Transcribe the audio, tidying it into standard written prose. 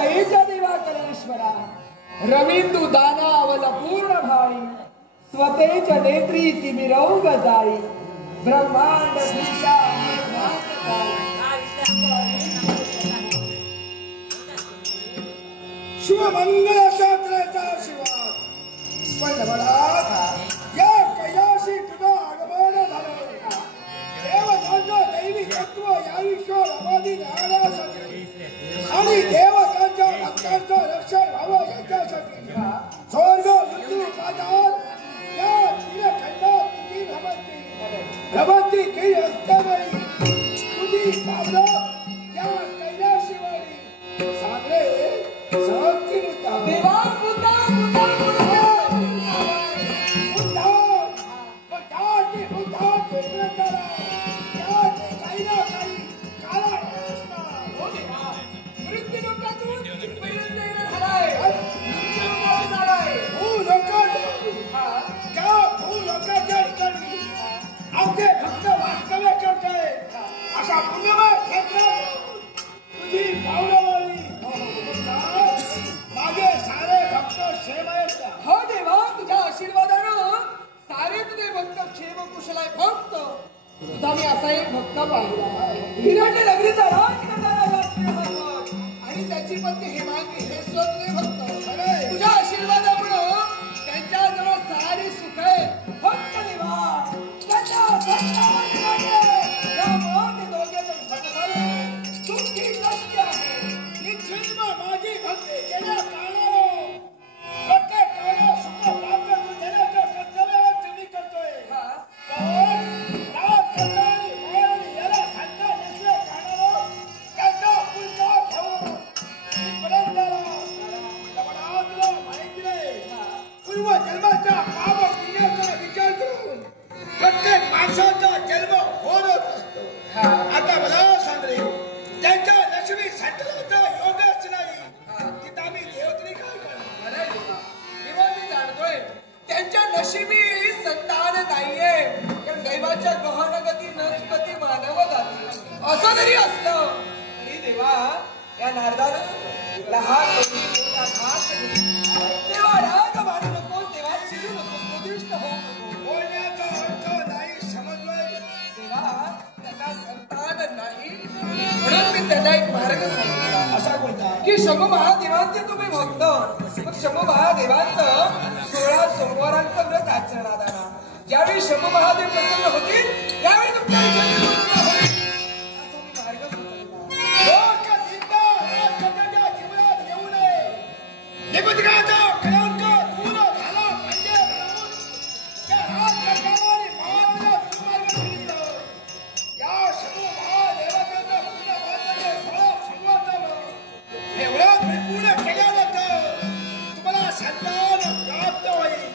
दयेच्या देवा कलेश्वरा रवींदू दानावल पूर्ण भाळी स्वतेच्या नेत्री ती मिरवग जाळी ब्रह्मांड दिशा शिवमंगल शास्त्राचा आशीर्वाद पण मला या कैलाशी तुझं आगमन झालं देवतांचं दैवी तत्व या विश्वावर अबाधी राहण्यासाठी आणि देवतांच्या भक्तांचं रक्षण व्हावं याच्यासाठी स्वर्ग मृत्यू पाताळ या तीन खंडात तुझी भ्रमंती केली असतानाही तुझी पावलं या कैलाशीवारी सागरे सहकी देवा हिरण्य नगरीचा राज करणारा आणि त्याची पत्नी हेमांगी हे स्वतः भक्त तुझ्या आशीर्वादामुळे त्यांच्याजवळ सारी सुख आहे भक्त देवा तुमची सत्य आहे निश्चित माझी भक्ती केल्या कारणानं प्रत्येक काळात सुख प्राप्त करून देण्याचं कर्तव्य तुम्ही करतोय प्रत्येक माणसाचा जन्म होत असतो आता मला सांग रे त्यांच्या लक्ष्मी संतलाचा योगच नाही तिथं आम्ही देवतरी काय करणार तेव्हा मी जाणतोय त्यांच्या नशिबी संतान नाहीये कारण दैवाच्या गहन गती नसपती मानव जाती असं जरी असलं तरी देवा या नारदानं लहान मोठा हात तेव्हा राग मानू नकोस देवा चिडू नकोस मोदिष्ट होऊ नको बोलण्याचा अर्थ नाही समजलोय देवा त्यांना संतान नाही म्हणून मी त्यांना एक मार्ग सांगितला असा कोणता की शंभू महादेवांचे तुम्ही भक्त मग शंभू महादेवांचं 16 सोमवारांचं व्रत आचरणात आणा ज्यावेळी शंभू महादेव प्रसन्न होतील त्यावेळी तुमच्या असं मी मार्ग पूर्ण केल्यानंतर तुम्हाला संतान प्राप्त होईल